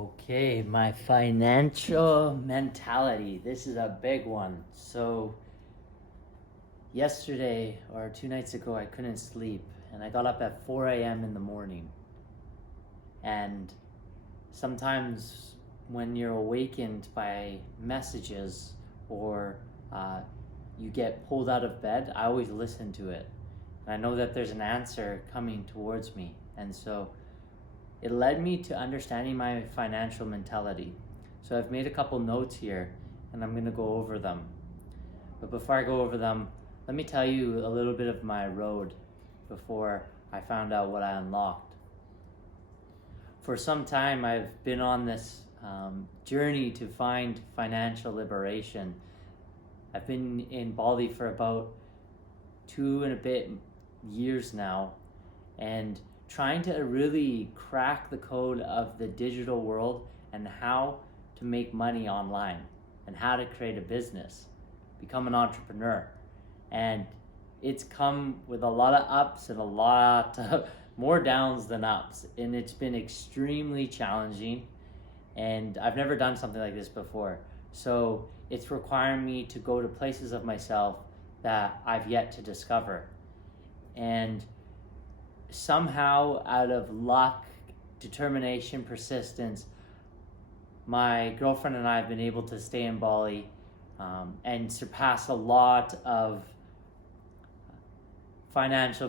Okay, my financial mentality. This is a big one. So, yesterday or 2 nights ago, I couldn't sleep and I got up at 4 a.m. in the morning. And sometimes when you're awakened by messages or you get pulled out of bed, I always listen to it. And I know that there's an answer coming towards me. And so, it led me to understanding my financial mentality. So I've made a couple notes here and I'm going to go over them. But before I go over them, let me tell you a little bit of my road before I found out what I unlocked. For some time, I've been on this journey to find financial liberation. I've been in Bali for about 2 and a bit years now, and trying to really crack the code of the digital world and how to make money online and how to create a business, become an entrepreneur. And it's come with a lot of ups and a lot of more downs than ups, and it's been extremely challenging, and I've never done something like this before. So it's requiring me to go to places of myself that I've yet to discover. And somehow, out of luck, determination, persistence, my girlfriend and I have been able to stay in Bali and surpass a lot of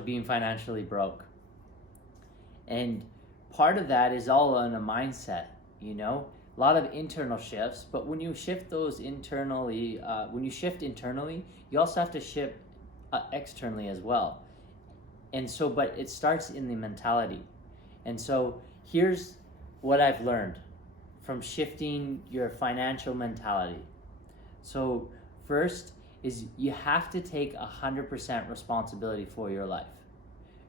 being financially broke. And part of that is all in a mindset, a lot of internal shifts. But when you shift those internally, you also have to shift externally as well. And so, but it starts in the mentality. And so here's what I've learned from shifting your financial mentality. So first is you have to take 100% responsibility for your life.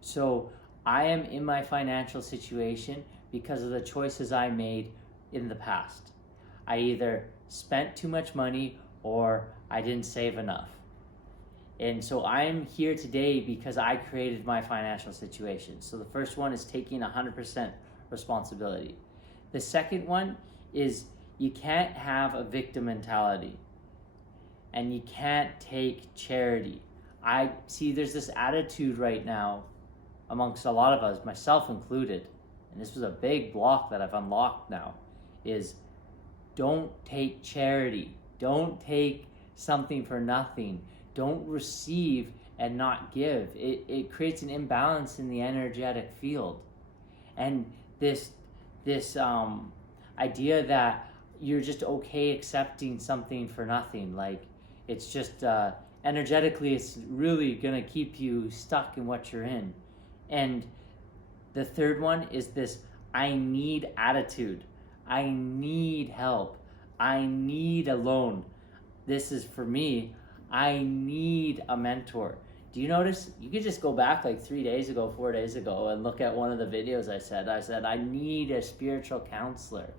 So I am in my financial situation because of the choices I made in the past. I either spent too much money or I didn't save enough. And so I'm here today because I created my financial situation. So the first one is taking 100% responsibility. The second one is you can't have a victim mentality and you can't take charity. I see there's this attitude right now amongst a lot of us, myself included, and this was a big block that I've unlocked now, is don't take charity. Don't take something for nothing. Don't receive and not give. It creates an imbalance in the energetic field. And this idea that you're just okay accepting something for nothing, like it's just energetically it's really gonna keep you stuck in what you're in. And the third one is this I need attitude. I need help. I need a loan. This is for me. I need a mentor. Do you notice? You could just go back like 3 days ago, 4 days ago, and look at one of the videos I said, I need a spiritual counselor.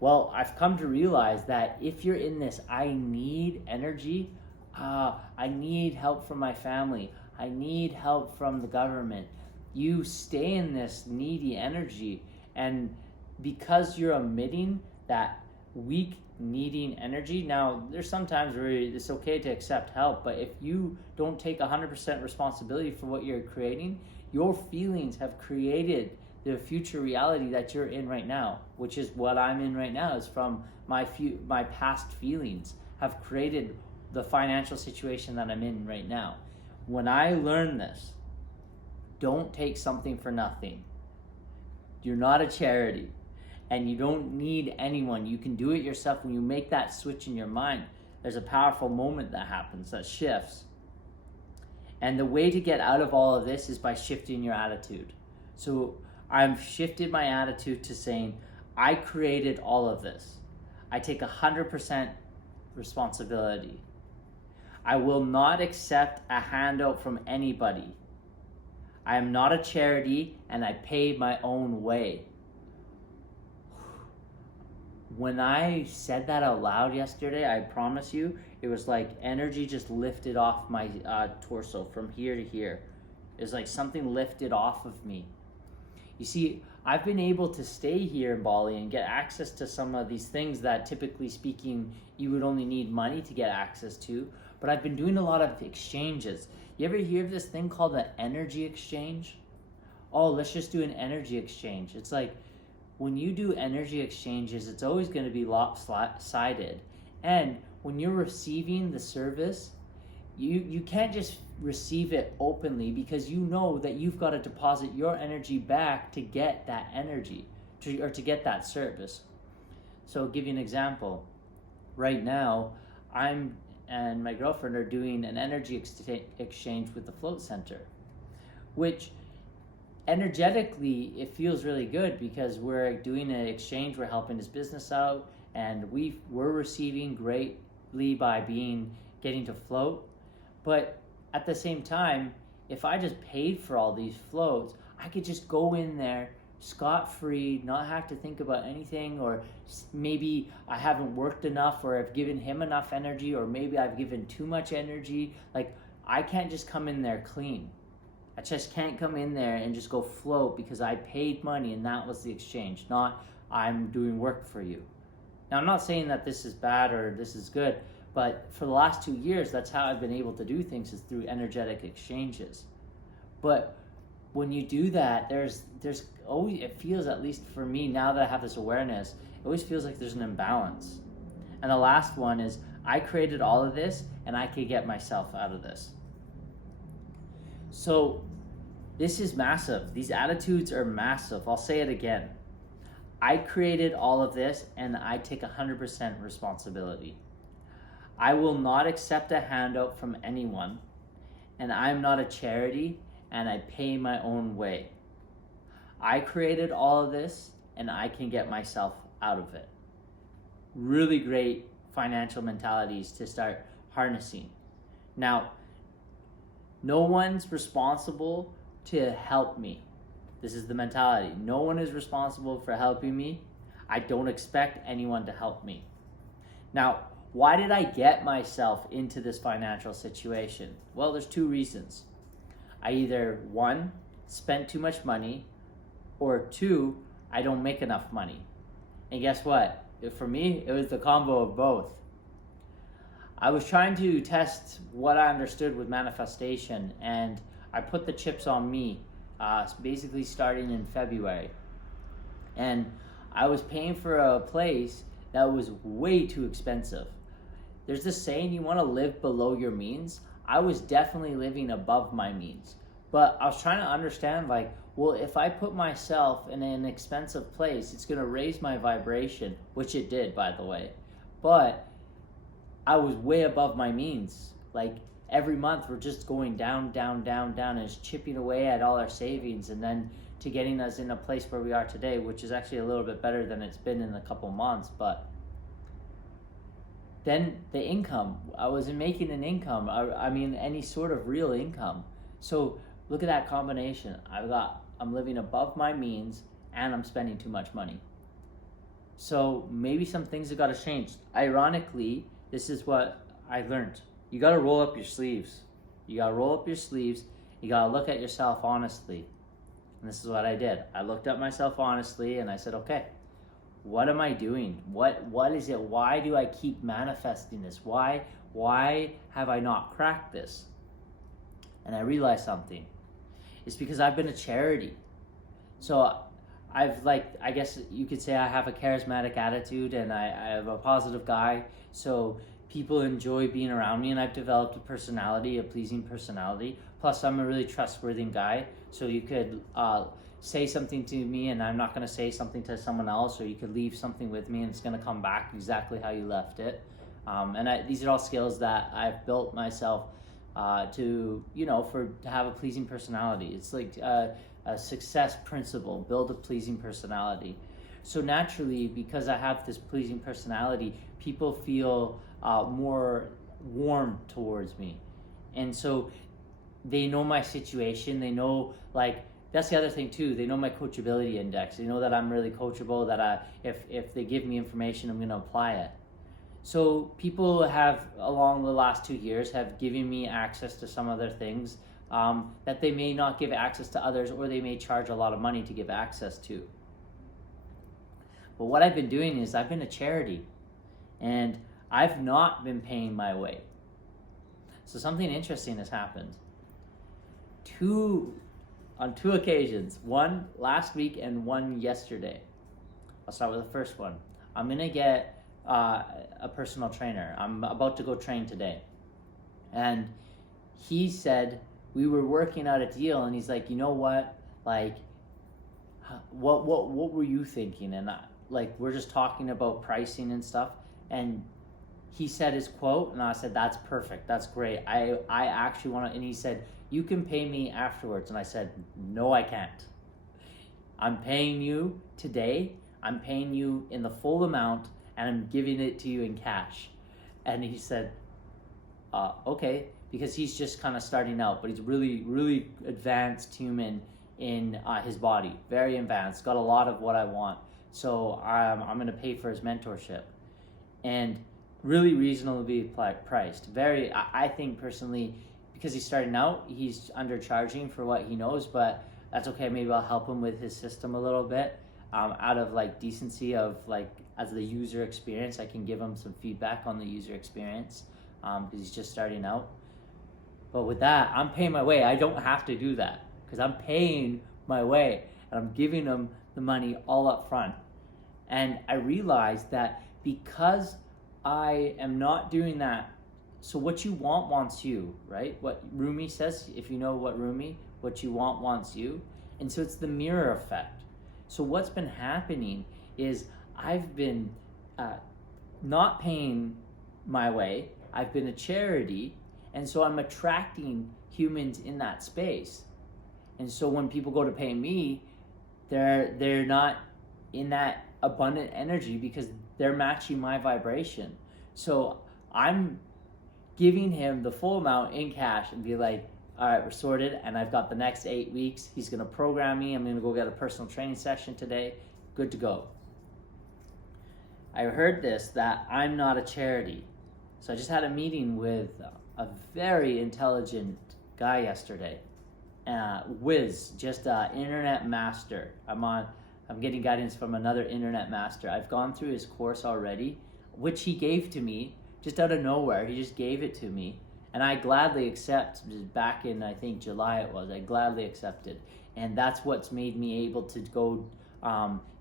Well, I've come to realize that if you're in this, I need energy, I need help from my family, I need help from the government, you stay in this needy energy. And because you're emitting that weak needing energy. Now, there's sometimes where it's okay to accept help, but if you don't take 100% responsibility for what you're creating, your feelings have created the future reality that you're in right now, which is what I'm in right now, is from my past feelings have created the financial situation that I'm in right now. When I learned this, don't take something for nothing. You're not a charity. And you don't need anyone. You can do it yourself. When you make that switch in your mind, there's a powerful moment that happens, that shifts. And the way to get out of all of this is by shifting your attitude. So I've shifted my attitude to saying, I created all of this. I take 100% responsibility. I will not accept a handout from anybody. I am not a charity, and I pay my own way. When I said that out loud yesterday, I promise you, it was like energy just lifted off my torso from here to here. It was like something lifted off of me. You see, I've been able to stay here in Bali and get access to some of these things that typically speaking you would only need money to get access to. But I've been doing a lot of exchanges. You ever hear of this thing called an energy exchange? Oh, let's just do an energy exchange. It's like when you do energy exchanges, it's always going to be lopsided. And when you're receiving the service, you can't just receive it openly, because you know that you've got to deposit your energy back to get that energy or to get that service. So I'll give you an example. Right now, I'm and my girlfriend are doing an energy exchange with the Float Center, which energetically it feels really good because we're doing an exchange, we're helping his business out, and we're receiving greatly by getting to float. But at the same time, if I just paid for all these floats, I could just go in there scot-free, not have to think about anything, or maybe I haven't worked enough, or I've given him enough energy, or maybe I've given too much energy. Like, I can't just come in there clean. I just can't come in there and just go float because I paid money and that was the exchange, not I'm doing work for you. Now, I'm not saying that this is bad or this is good, but for the last 2 years, that's how I've been able to do things, is through energetic exchanges. But when you do that, there's always, it feels, at least for me, now that I have this awareness, it always feels like there's an imbalance. And the last one is, I created all of this and I could get myself out of this. So this is massive. These attitudes are massive. I'll say it again. I created all of this and I take 100% responsibility. I will not accept a handout from anyone, and I'm not a charity, and I pay my own way. I created all of this and I can get myself out of it. Really great financial mentalities to start harnessing. Now, no one's responsible to help me. This is the mentality. No one is responsible for helping me. I don't expect anyone to help me. Now, why did I get myself into this financial situation? Well, there's 2 reasons. I either, 1, spent too much money, or 2, I don't make enough money. And guess what? For me, it was the combo of both. I was trying to test what I understood with manifestation, and I put the chips on me, basically starting in February. And I was paying for a place that was way too expensive. There's this saying, you want to live below your means. I was definitely living above my means. But I was trying to understand, like, well, if I put myself in an expensive place, it's going to raise my vibration, which it did, by the way. But I was way above my means. Like, every month we're just going down, down, down, down, and it's chipping away at all our savings, and then to getting us in a place where we are today, which is actually a little bit better than it's been in a couple months. But then the income, I wasn't making an income. I mean, any sort of real income. So look at that combination. I'm living above my means and I'm spending too much money. So maybe some things have got to change. Ironically, this is what I learned. You got to roll up your sleeves. You got to roll up your sleeves. You got to look at yourself honestly. And this is what I did. I looked at myself honestly and I said, okay, what am I doing? What is it? Why do I keep manifesting this? Why have I not cracked this? And I realized something. It's because I've been a charity. So I guess you could say I have a charismatic attitude and I have a positive guy. So people enjoy being around me, and I've developed a personality, a pleasing personality. Plus, I'm a really trustworthy guy. So you could say something to me and I'm not going to say something to someone else, or you could leave something with me and it's going to come back exactly how you left it. These are all skills that I've built myself to have a pleasing personality. It's like a success principle: build a pleasing personality. So naturally, because I have this pleasing personality, people feel more warm towards me. And so they know my situation. They know, like, that's the other thing too. They know my coachability index. They know that I'm really coachable, that if they give me information, I'm going to apply it. So people have, along the last 2 years, have given me access to some other things, that they may not give access to others, or they may charge a lot of money to give access to. But what I've been doing is I've been a charity, and I've not been paying my way. So something interesting has happened. On two occasions, one last week and one yesterday. I'll start with the first one. I'm gonna get a personal trainer. I'm about to go train today. And he said, we were working out a deal, and he's like, you know what? Like, what were you thinking? And we're just talking about pricing and stuff. And he said his quote, and I said, that's perfect. That's great. I actually want to, and he said, you can pay me afterwards. And I said, no, I can't. I'm paying you today. I'm paying you in the full amount, and I'm giving it to you in cash. And he said, okay, because he's just kind of starting out, but he's really, really advanced human in his body, very advanced, got a lot of what I want. So I'm going to pay for his mentorship, and really reasonably priced. I think personally, because he's starting out, he's undercharging for what he knows, but that's okay. Maybe I'll help him with his system a little bit, out of decency of as the user experience. I can give him some feedback on the user experience, because he's just starting out. But with that, I'm paying my way. I don't have to do that because I'm paying my way, and I'm giving him the money all up front. And I realized that because I am not doing that, so what you want wants you, right? What Rumi says, if you know what you want wants you. And so it's the mirror effect. So what's been happening is I've been not paying my way. I've been a charity, and so I'm attracting humans in that space. And so when people go to pay me, they're not in that abundant energy because they're matching my vibration. So I'm giving him the full amount in cash and be like, all right, we're sorted, and I've got the next 8 weeks. He's going to program me. I'm going to go get a personal training session today. Good to go. I heard that I'm not a charity. So I just had a meeting with a very intelligent guy yesterday. Wiz, just an internet master. I'm getting guidance from another internet master. I've gone through his course already, which he gave to me just out of nowhere. He just gave it to me, and I gladly accept. Back in, I think, July it was, I gladly accepted. And that's what's made me able to go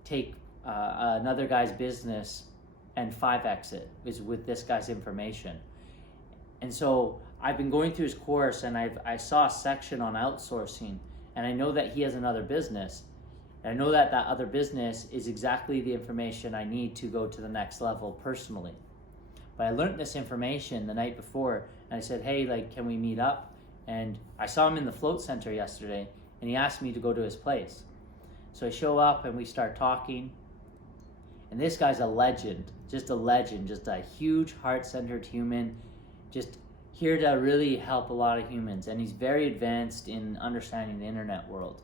take another guy's business and 5x it, is with this guy's information. And so I've been going through his course, and I saw a section on outsourcing, and I know that he has another business. And I know that other business is exactly the information I need to go to the next level personally. But I learned this information the night before, and I said, hey, can we meet up? And I saw him in the float center yesterday, and he asked me to go to his place. So I show up, and we start talking. And this guy's a legend, just a huge heart-centered human, just here to really help a lot of humans. And he's very advanced in understanding the internet world.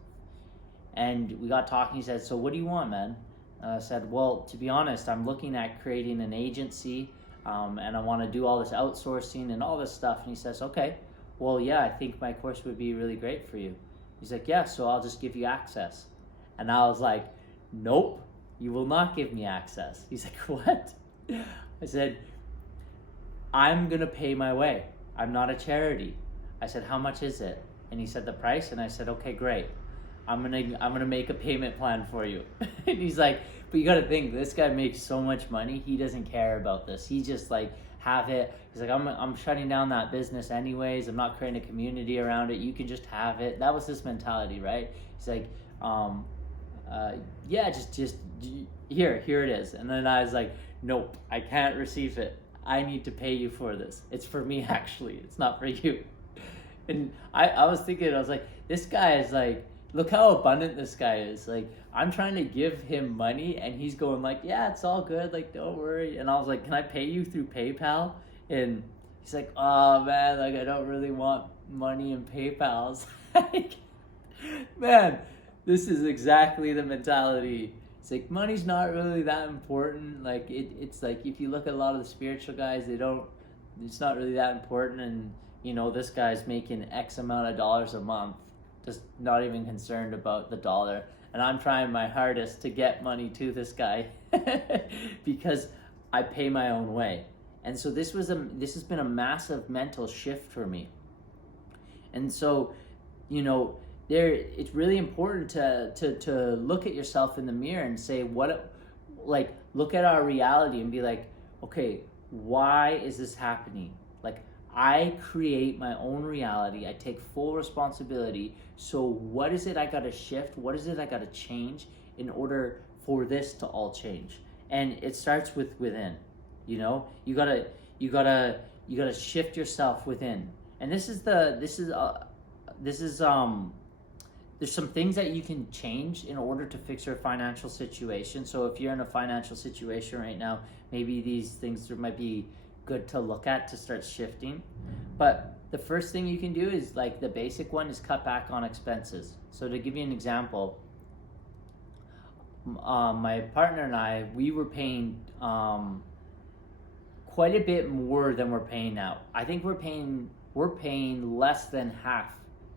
And we got talking. He said, so what do you want, man? I said, well, to be honest, I'm looking at creating an agency, and I want to do all this outsourcing and all this stuff. And he says, okay, well, yeah, I think my course would be really great for you. He's like, yeah, so I'll just give you access. And I was like, nope, you will not give me access. He's like, what? I said, I'm going to pay my way. I'm not a charity. I said, how much is it? And he said the price, and I said, okay, great. I'm gonna make a payment plan for you. And he's like, but you gotta think, this guy makes so much money, he doesn't care about this. He just have it. He's like, I'm shutting down that business anyways. I'm not creating a community around it. You can just have it. That was his mentality, right? He's like, yeah, just here it is. And then I was like, nope, I can't receive it. I need to pay you for this. It's for me, actually. It's not for you. And I was thinking, I was like, this guy is look how abundant this guy is. I'm trying to give him money, and he's going yeah, it's all good. Don't worry. And I was like, can I pay you through PayPal? And he's like, oh man, I don't really want money in PayPal. Man, this is exactly the mentality. It's money's not really that important. It's if you look at a lot of the spiritual guys, it's not really that important. And this guy's making X amount of dollars a month, just not even concerned about the dollar. And I'm trying my hardest to get money to this guy because I pay my own way. And so this has been a massive mental shift for me. And so, it's really important to look at yourself in the mirror and say, look at our reality and be like, okay, why is this happening? Like, I create my own reality. I take full responsibility. So what is it I got to shift? What is it I got to change in order for this to all change? And it starts within. You gotta shift yourself within. And there's some things that you can change in order to fix your financial situation. So if you're in a financial situation right now, maybe these things might be good to look at to start shifting. But the first thing you can do is, like, the basic one is cut back on expenses. So to give you an example, my partner and I, we were paying quite a bit more than we're paying now. I think we're paying less than half,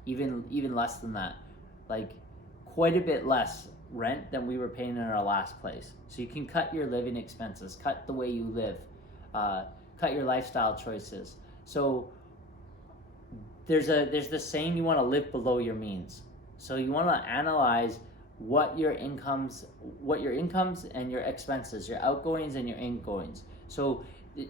even less than that, like quite a bit less rent than we were paying in our last place. So you can cut your living expenses, cut the way you live, cut your lifestyle choices. So there's this saying, you want to live below your means. So you want to analyze what your incomes and your expenses, your outgoings and your ingoings. So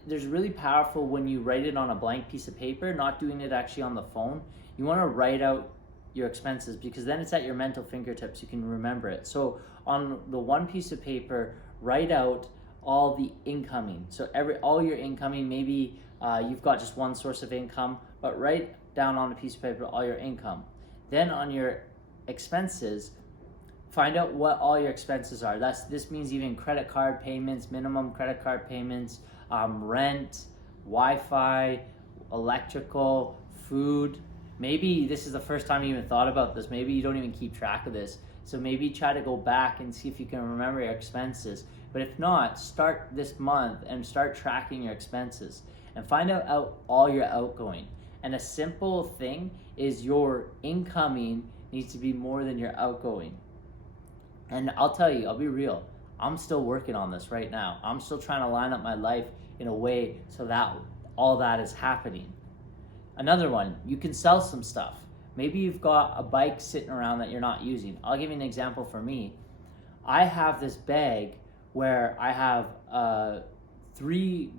there's really powerful when you write it on a blank piece of paper, not doing it actually on the phone. You want to write out your expenses, because then it's at your mental fingertips. You can remember it. So on the one piece of paper, write out all the incoming. So all your incoming, maybe you've got just one source of income, but write down on a piece of paper all your income. Then on your expenses, find out what all your expenses are. This means even credit card payments, minimum credit card payments, rent, Wi-Fi, electrical, food. Maybe this is the first time you even thought about this. Maybe you don't even keep track of this. So maybe try to go back and see if you can remember your expenses. But if not, start this month and start tracking your expenses and find out all your outgoing. And a simple thing is your incoming needs to be more than your outgoing. And I'll tell you, I'll be real, I'm still working on this right now. I'm still trying to line up my life in a way so that all that is happening. Another one, you can sell some stuff. Maybe you've got a bike sitting around that you're not using. I'll give you an example for me. I have this bag where I have 3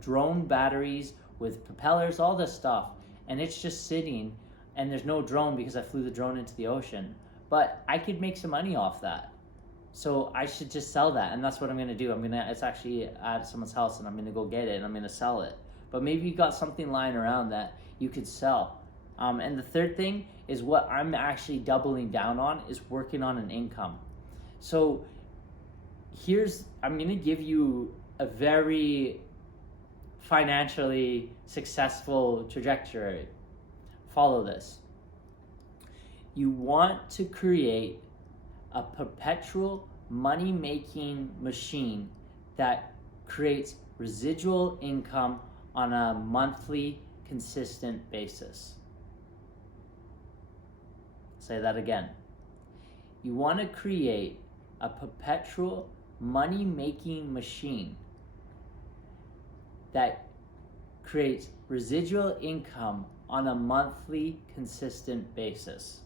drone batteries with propellers, all this stuff, and it's just sitting, and there's no drone because I flew the drone into the ocean. But I could make some money off that. So I should just sell that, and that's what I'm gonna do. It's actually at someone's house, and I'm gonna go get it, and I'm gonna sell it. But maybe you got something lying around that you could sell. And the third thing is what I'm actually doubling down on is working on an income. So I'm gonna give you a very financially successful trajectory. Follow this. You want to create a perpetual money-making machine that creates residual income on a monthly, consistent basis. Say that again. You want to create a perpetual money-making machine that creates residual income on a monthly, consistent basis.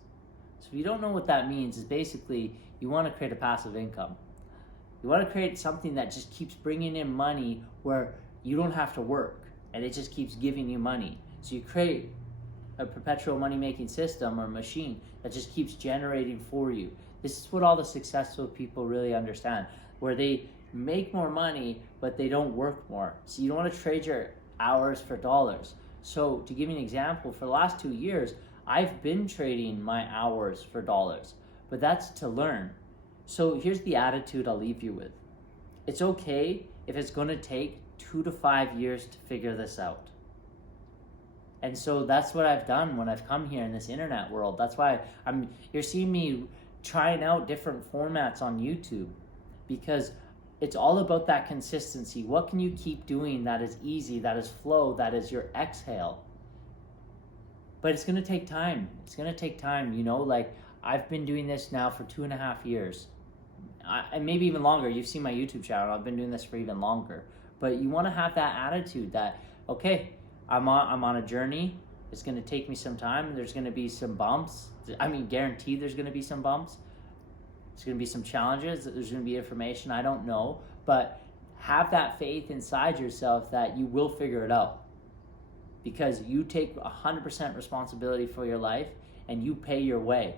So if you don't know what that means, is basically you want to create a passive income. You want to create something that just keeps bringing in money where you don't have to work and it just keeps giving you money. So you create a perpetual money-making system or machine that just keeps generating for you. This is what all the successful people really understand, where they make more money but they don't work more. So you don't want to trade your hours for dollars. So to give you an example, for the last 2 years, I've been trading my hours for dollars, but that's to learn. So here's the attitude I'll leave you with. It's okay if it's going to take 2 to 5 years to figure this out. And so that's what I've done when I've come here in this internet world. That's why you're seeing me trying out different formats on YouTube, because it's all about that consistency. What can you keep doing that is easy, that is flow, that is your exhale? but it's going to take time. It's going to take time, you know, like I've been doing this now for 2.5 years. And maybe even longer. You've seen my YouTube channel. I've been doing this for even longer. But you want to have that attitude that, okay, I'm on a journey. It's going to take me some time. There's going to be some bumps. I mean, guaranteed there's going to be some bumps. There's going to be some challenges. There's going to be information I don't know. But have that faith inside yourself that you will figure it out. Because you take 100% responsibility for your life and you pay your way.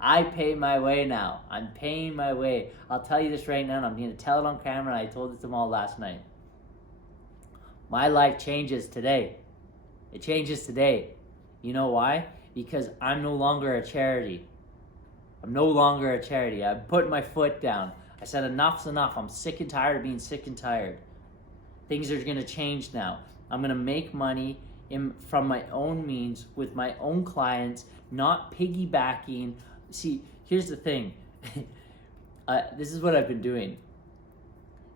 I pay my way now. I'm paying my way. I'll tell you this right now, and I'm going to tell it on camera. I told it to them all last night. My life changes today. It changes today. You know why? Because I'm no longer a charity. I'm no longer a charity. I'm putting my foot down. I said enough's enough. I'm sick and tired of being sick and tired. Things are going to change now. I'm going to make money from my own means with my own clients, not piggybacking. See, here's the thing. This is what I've been doing.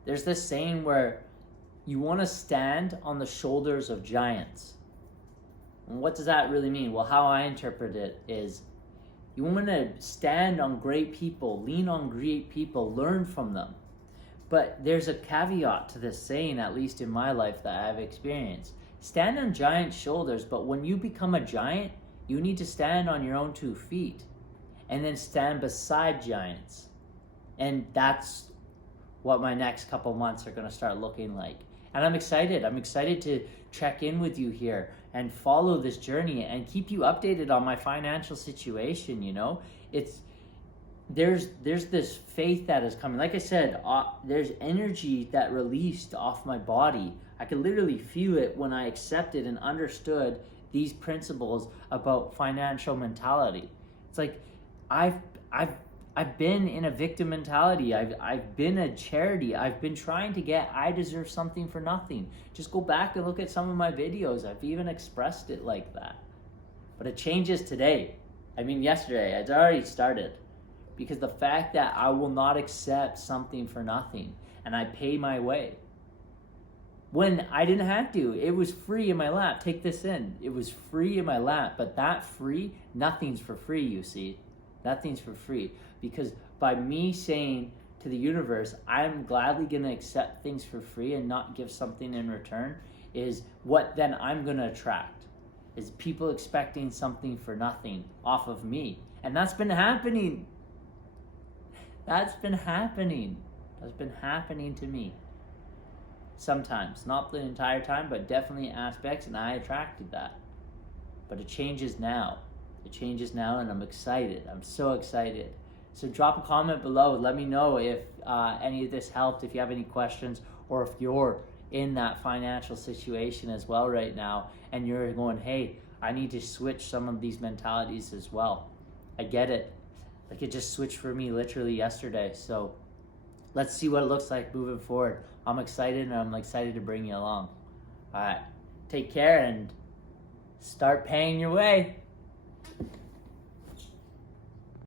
There's this saying where you want to stand on the shoulders of giants. And what does that really mean? Well, how I interpret it is you want to stand on great people, lean on great people, learn from them. But there's a caveat to this saying, at least in my life that I've experienced. Stand on giant shoulders, but when you become a giant, you need to stand on your own 2 feet. And then stand beside giants. And that's what my next couple months are going to start looking like. And I'm excited. I'm excited to check in with you here and follow this journey and keep you updated on my financial situation, you know? There's this faith that is coming. Like I said, there's energy that released off my body. I could literally feel it when I accepted and understood these principles about financial mentality. It's like I've been in a victim mentality. I've been a charity. I've been trying to get I deserve something for nothing. Just go back and look at some of my videos. I've even expressed it like that. But it changes today. I mean, yesterday. It's already started. Because the fact that I will not accept something for nothing and I pay my way. When I didn't have to. It was free in my lap. Take this in. It was free in my lap. But that free, nothing's for free, you see. Nothing's for free. Because by me saying to the universe, I'm gladly going to accept things for free and not give something in return, is what then I'm going to attract. Is people expecting something for nothing off of me. And that's been happening. That's been happening. That's been happening to me. Sometimes. Not the entire time, but definitely aspects, and I attracted that. But it changes now. It changes now, and I'm excited. I'm so excited. So drop a comment below. Let me know if any of this helped, if you have any questions, or if you're in that financial situation as well right now, and you're going, hey, I need to switch some of these mentalities as well. I get it. Like it just switched for me literally yesterday. So let's see what it looks like moving forward. I'm excited, and I'm excited to bring you along. All right. Take care and start paying your way.